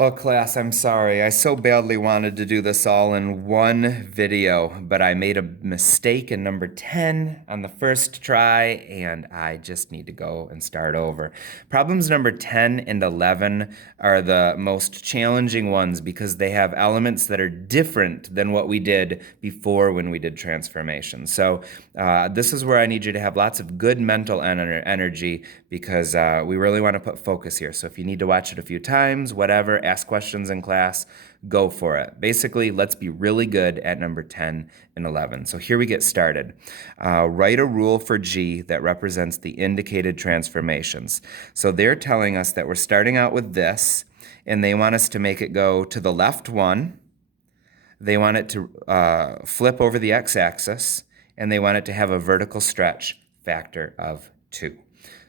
Oh, class, I'm sorry. I so badly wanted to do this all in one video, but I made a mistake in number 10 on the first try, and I just need to go and start over. Problems number 10 and 11 are the most challenging ones because they have elements that are different than what we did before when we did transformation. So this is where I need you to have lots of good mental energy because we really want to put focus here. So if you need to watch it a few times, whatever, ask questions in class, go for it. Basically, let's be really good at number 10 and 11. So here we get started. Write a rule for G that represents the indicated transformations. So they're telling us that we're starting out with this, and they want us to make it go to the left one. They want it to flip over the x-axis, and they want it to have a vertical stretch factor of 2.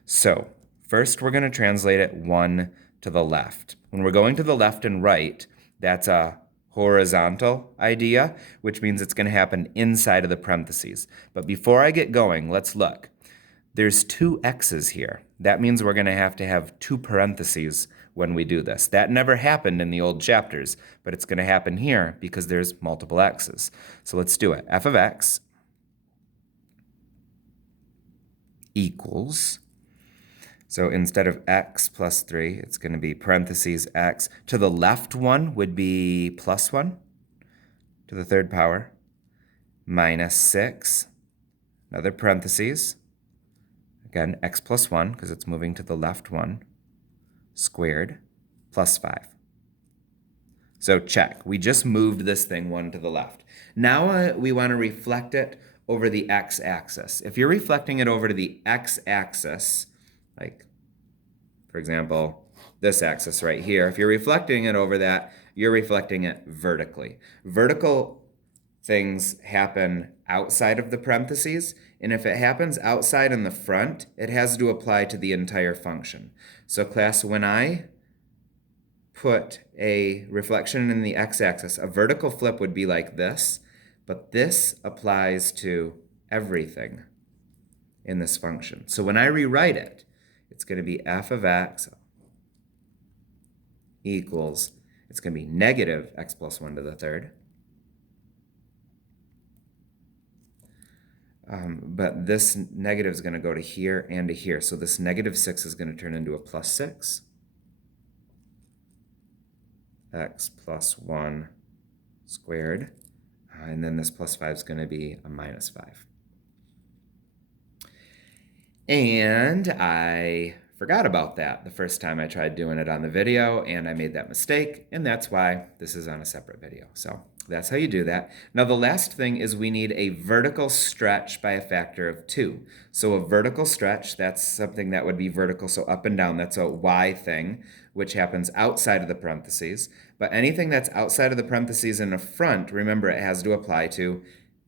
So first we're going to translate it 1 to the left. When we're going to the left and right, that's a horizontal idea, which means it's going to happen inside of the parentheses. But before I get going, let's look. There's 2 x's here. That means we're going to have 2 parentheses when we do this. That never happened in the old chapters, but it's going to happen here because there's multiple x's. So let's do it. F of x equals, so instead of x plus 3, it's going to be parentheses x. To the left one would be plus 1 to the third power minus 6, another parentheses, again, x plus 1 because it's moving to the left one, squared, plus 5. So check. We just moved this thing 1 to the left. Now we want to reflect it over the x-axis. If you're reflecting it over to the x-axis, like, for example, this axis right here, if you're reflecting it over that, you're reflecting it vertically. Vertical things happen outside of the parentheses, and if it happens outside in the front, it has to apply to the entire function. So class, when I put a reflection in the x-axis, a vertical flip would be like this, but this applies to everything in this function. So when I rewrite it, it's going to be f of x equals, it's going to be negative x plus 1 to the third. But this negative is going to go to here and to here. So this negative 6 is going to turn into a plus 6. X plus 1 squared. And then this plus 5 is going to be a minus 5. And I forgot about that the first time I tried doing it on the video, and I made that mistake, and that's why this is on a separate video. So that's how you do that. Now the last thing is we need a vertical stretch by a factor of 2. So a vertical stretch, that's something that would be vertical, so up and down, that's a y thing, which happens outside of the parentheses. But anything that's outside of the parentheses in the front, remember it has to apply to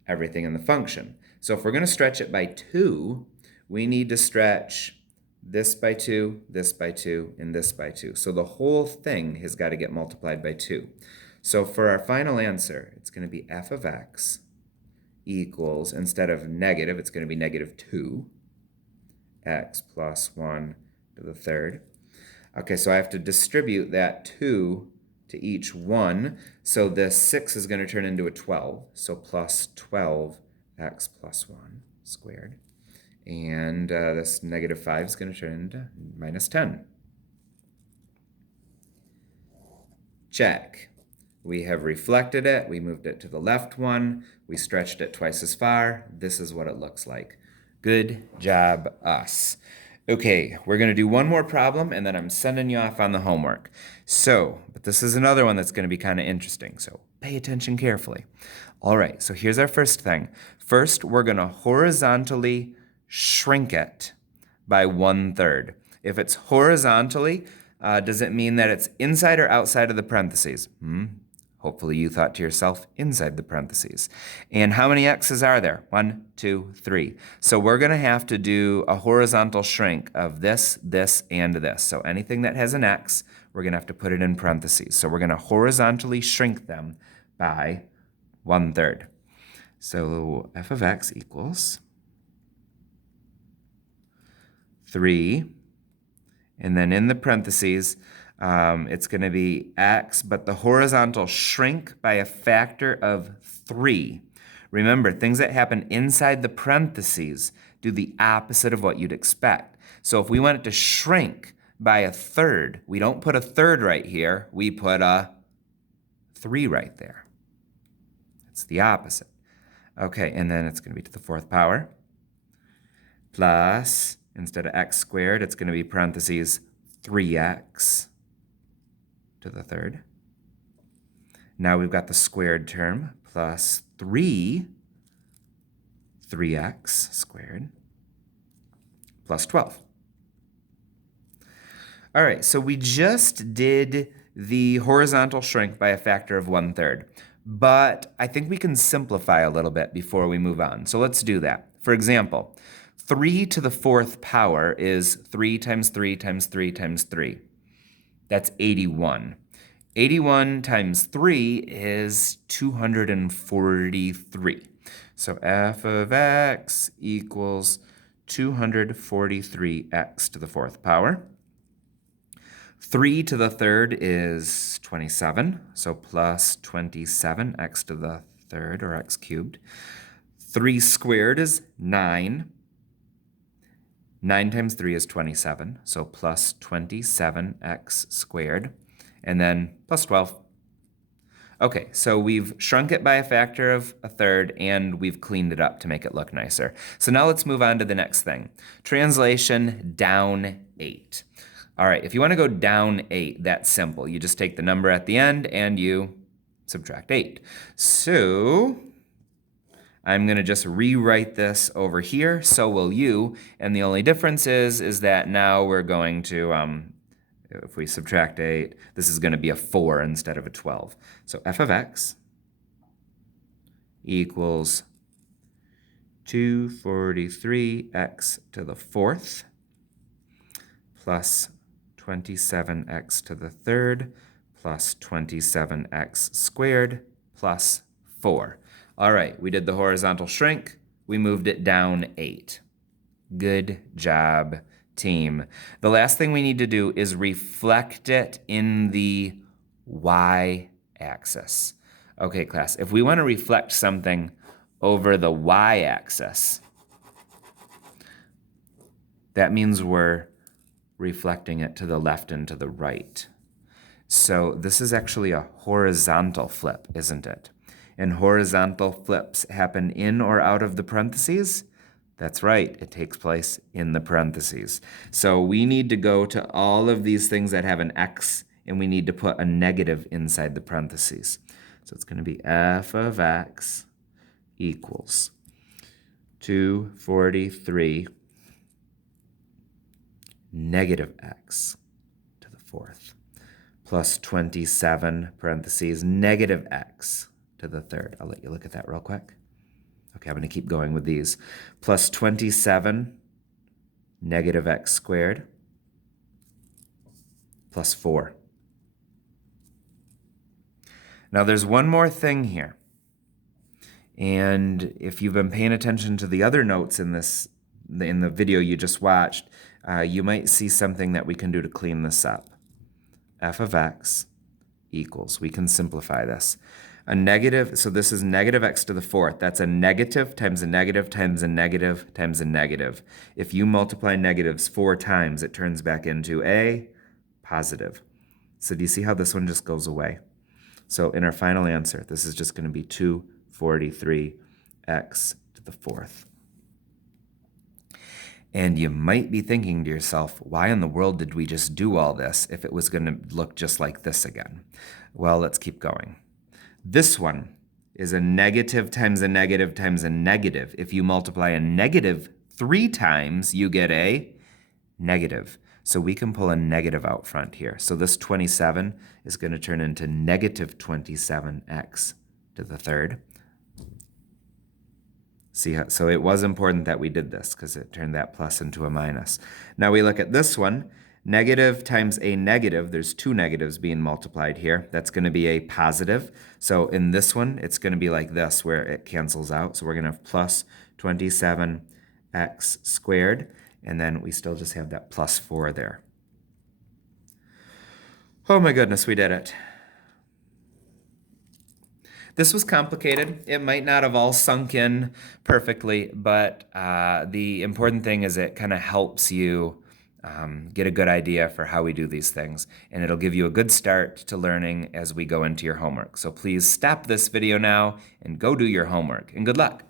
everything in the function. So if we're going to stretch it by 2, we need to stretch this by 2, this by 2, and this by 2. So the whole thing has got to get multiplied by 2. So for our final answer, it's going to be f of x equals, instead of negative, it's going to be negative 2, x plus 1 to the third. Okay, so I have to distribute that 2 to each one. So this 6 is going to turn into a 12. So plus 12x plus 1 squared. And this negative 5 is going to turn into minus 10. Check. We have reflected it. We moved it to the left one. We stretched it twice as far. This is what it looks like. Good job, us. Okay, we're going to do one more problem, and then I'm sending you off on the homework. So, but this is another one that's going to be kind of interesting, so pay attention carefully. All right, so here's our first thing. First, we're going to horizontally shrink it by 1/3. If it's horizontally, does it mean that it's inside or outside of the parentheses? Hopefully you thought to yourself, inside the parentheses. And how many x's are there? 1, 2, 3. So we're going to have to do a horizontal shrink of this, this, and this. So anything that has an x, we're going to have to put it in parentheses. So we're going to horizontally shrink them by 1/3. So f of x equals 3, and then in the parentheses, It's going to be x, but the horizontal shrink by a factor of 3. Remember, things that happen inside the parentheses do the opposite of what you'd expect. So if we want it to shrink by a third, we don't put a third right here, we put a 3 right there. It's the opposite. Okay, and then it's going to be to the 4th power plus, instead of x squared, it's going to be parentheses 3x to the 3rd. Now we've got the squared term plus 3x squared plus 12. All right, so we just did the horizontal shrink by a factor of 1/3, but I think we can simplify a little bit before we move on. So let's do that. For example, 3 to the 4th power is 3 times 3 times 3 times 3. That's 81. 81 times 3 is 243. So f of x equals 243x to the 4th power. 3 to the 3rd is 27, so plus 27x to the 3rd, or x cubed. 3 squared is 9. 9 times 3 is 27, so plus 27x squared, and then plus 12. Okay, so we've shrunk it by a factor of a third, and we've cleaned it up to make it look nicer. So now let's move on to the next thing. Translation down 8. All right, if you want to go down 8, that's simple. You just take the number at the end and you subtract 8. So I'm going to just rewrite this over here, so will you. And the only difference is that now we're going to, if we subtract 8, this is going to be a 4 instead of a 12. So f of x equals 243x to the 4th plus 27x to the 3rd plus 27x squared plus 4. All right, we did the horizontal shrink. We moved it down 8. Good job, team. The last thing we need to do is reflect it in the y-axis. Okay, class, if we want to reflect something over the y-axis, that means we're reflecting it to the left and to the right. So this is actually a horizontal flip, isn't it? And horizontal flips happen in or out of the parentheses? That's right, it takes place in the parentheses. So we need to go to all of these things that have an x, and we need to put a negative inside the parentheses. So it's going to be f of x equals 243 negative x to the 4th plus 27 parentheses negative x to the 3rd. I'll let you look at that real quick. Okay, I'm going to keep going with these. Plus 27 negative x squared plus 4. Now there's one more thing here. And if you've been paying attention to the other notes in the video you just watched, you might see something that we can do to clean this up. F of x equals, we can simplify this. A negative, so this is negative x to the 4th. That's a negative times a negative times a negative times a negative. If you multiply negatives 4 times, it turns back into a positive. So do you see how this one just goes away? So in our final answer, this is just going to be 243x to the 4th. And you might be thinking to yourself, why in the world did we just do all this if it was going to look just like this again? Well, let's keep going. This one is a negative times a negative times a negative. If you multiply a negative 3 times, you get a negative. So we can pull a negative out front here. So this 27 is going to turn into negative 27x to the 3rd. See how, so it was important that we did this because it turned that plus into a minus. Now we look at this one, negative times a negative, there's 2 negatives being multiplied here. That's going to be a positive. So in this one, it's going to be like this where it cancels out. So we're going to have plus 27x squared, and then we still just have that plus 4 there. Oh my goodness, we did it. This was complicated. It might not have all sunk in perfectly, but the important thing is it kind of helps you get a good idea for how we do these things. And it'll give you a good start to learning as we go into your homework. So please stop this video now and go do your homework. And good luck.